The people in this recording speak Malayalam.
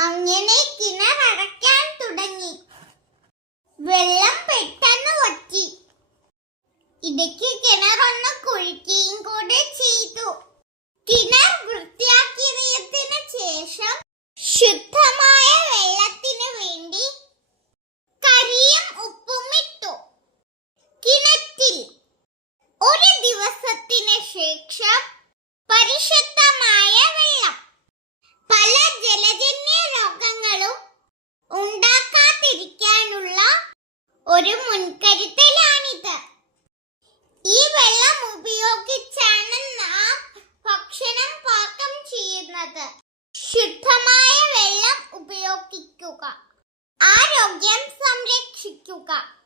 അങ്ങനെ കിണറടയ്ക്കാൻ തുടങ്ങി. വെള്ളം പെട്ടെന്ന് വറ്റി. ഇടയ്ക്ക് കിണറൊന്ന് കുഴിക്കുകയും കൂടെ ചെയ്തു. കിണർ വൃത്തിയാക്കിയതിനു ശേഷം ശുദ്ധമായ വെള്ളത്തിന് വേണ്ടി കരിയും ഉപ്പും ഇട്ടു. കിണറ്റിൽ ഒരു ദിവസത്തിന് ശേഷം പരിശുദ്ധമായ വെള്ളം. പല ജലജന്യ രോഗങ്ങളും ഉണ്ടാക്കാതിരിക്കാനുള്ള ഒരു മുൻകരുതലാണിത്. ഈ വെള്ളം ഉപയോഗിച്ചാണ് നാം ഭക്ഷണം പാകം ചെയ്യുന്നത്. ശുദ്ധമായ വെള്ളം ഉപയോഗിക്കുക. ആരോഗ്യം സംരക്ഷിക്കുക.